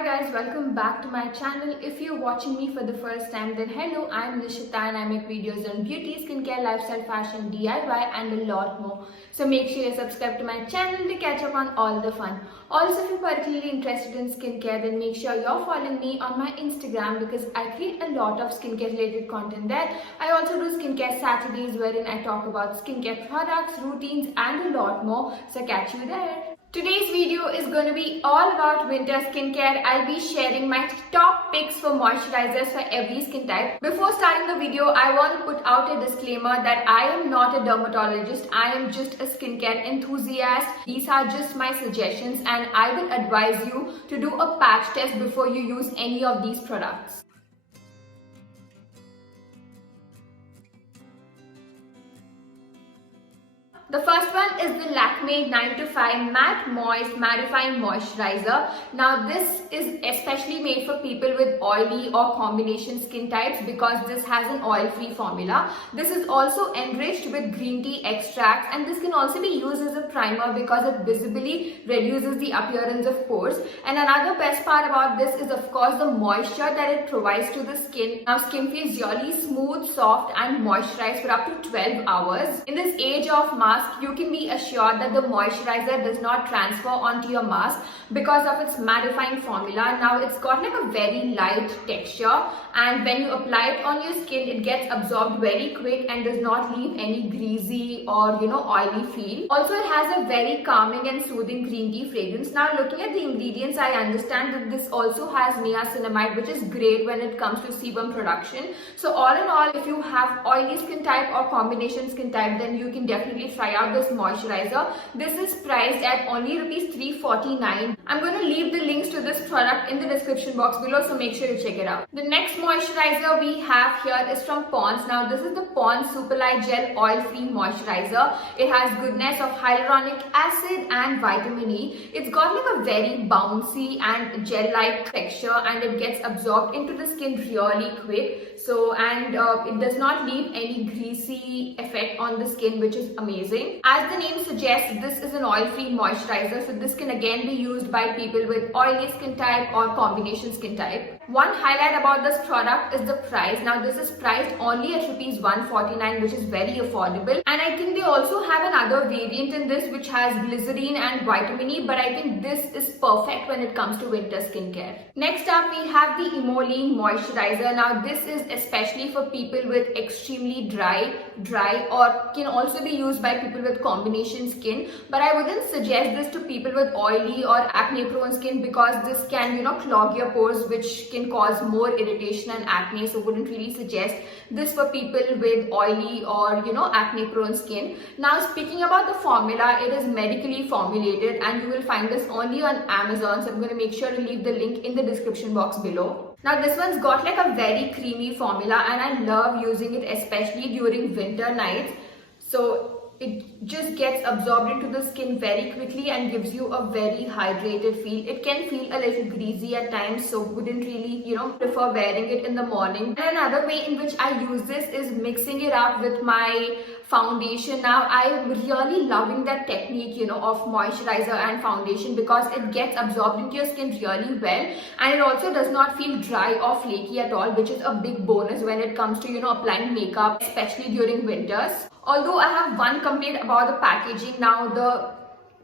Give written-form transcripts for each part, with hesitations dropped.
Hi guys, welcome back to my channel. If you're watching me for the first time, then hello, I'm Nishita and I make videos on beauty, skincare, lifestyle, fashion, DIY and a lot more. So make sure you subscribe to my channel to catch up on all the fun. Also, if you're particularly interested in skincare, then make sure you're following me on my Instagram because I create a lot of skincare related content there. I also do skincare Saturdays wherein I talk about skincare products, routines and a lot more. So catch you there. Today's video is going to be all about winter skincare. I'll be sharing my top picks for moisturizers for every skin type. Before starting the video, I want to put out a disclaimer that I am not a dermatologist. I am just a skincare enthusiast. These are just my suggestions and I will advise you to do a patch test before you use any of these products. The first one is the Lakme 9 to 5 Matte Moist Mattifying Moisturizer. Now this is especially made for people with oily or combination skin types because this has an oil-free formula. This is also enriched with green tea extracts and this can also be used as a primer because it visibly reduces the appearance of pores. And another best part about this is of course the moisture that it provides to the skin. Now skin feels really smooth, soft and moisturized for up to 12 hours. In this age of mask, you can be assured that the moisturizer does not transfer onto your mask because of its mattifying formula. Now it's got like a very light texture and when you apply it on your skin, it gets absorbed very quick and does not leave any greasy or oily feel. Also, it has a very calming and soothing green tea fragrance. Now looking at the ingredients, I understand that this also has niacinamide, which is great when it comes to sebum production. So all in all, if you have oily skin type or combination skin type, then you can definitely try out this moisturizer. This is priced at only rupees 349. I'm going to leave the links to this product in the description box below, so make sure you check it out. The next moisturizer we have here is from Pond's. Now this is the Pond's Superlight Gel Oil Free Moisturizer. It has goodness of hyaluronic acid and vitamin E. It's got like a very bouncy and gel-like texture and it gets absorbed into the skin really quick. So it does not leave any greasy effect on the skin, which is amazing. As the name suggests, this is an oil-free moisturizer, so this can again be used by people with oily skin type or combination skin type. One highlight about this product is the price. Now this is priced only at rupees 149, which is very affordable. And I think they also have another variant in this which has glycerine and vitamin E, but I think this is perfect when it comes to winter skincare. Next up we have the Emollient Moisturizer. Now this is especially for people with extremely dry or can also be used by people with combination skin, but I wouldn't suggest this to people with oily or acne prone skin because this can clog your pores, which can cause more irritation and acne. So wouldn't really suggest this for people with oily or acne prone skin. Now speaking about the formula, it is medically formulated and you will find this only on Amazon, so I'm going to make sure to leave the link in the description box below. Now this one's got like a very creamy formula and I love using it especially during winter nights. So it just gets absorbed into the skin very quickly and gives you a very hydrated feel. It can feel a little greasy at times, so wouldn't really, prefer wearing it in the morning. And another way in which I use this is mixing it up with my foundation. Now I'm really loving that technique, of moisturizer and foundation because it gets absorbed into your skin really well and it also does not feel dry or flaky at all, which is a big bonus when it comes to, applying makeup, especially during winters. Although I have one complaint about the packaging. Now the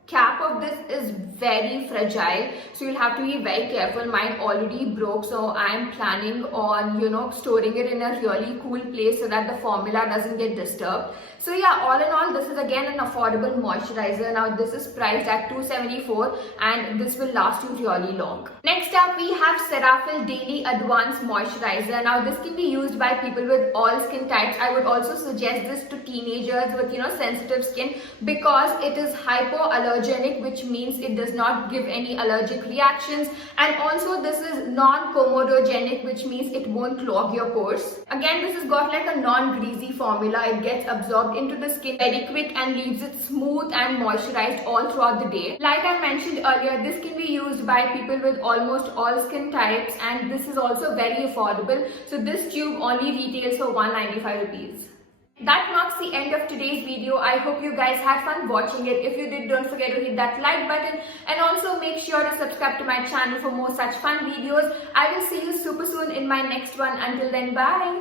cap of this is very fragile, so you'll have to be very careful. Mine already broke, so I'm planning on storing it in a really cool place so that the formula doesn't get disturbed. So yeah, all in all, this is again an affordable moisturizer. Now this is priced at 274 and this will last you really long. Next up we have Cetaphil Daily Advanced Moisturizer. Now this can be used by people with all skin types. I would also suggest this to teenagers with sensitive skin because it is hypoallergenic, which means it does not give any allergic reactions, and also this is non-comedogenic, which means it won't clog your pores. Again, this has got like a non-greasy formula. It gets absorbed into the skin very quick and leaves it smooth and moisturized all throughout the day. Like I mentioned earlier, this can be used by people with almost all skin types and this is also very affordable. So this tube only retails for 195 rupees. That marks the end of today's video. I hope you guys had fun watching it. If you did, don't forget to hit that like button and also make sure to subscribe to my channel for more such fun videos. I will see you super soon in my next one. Until then, bye.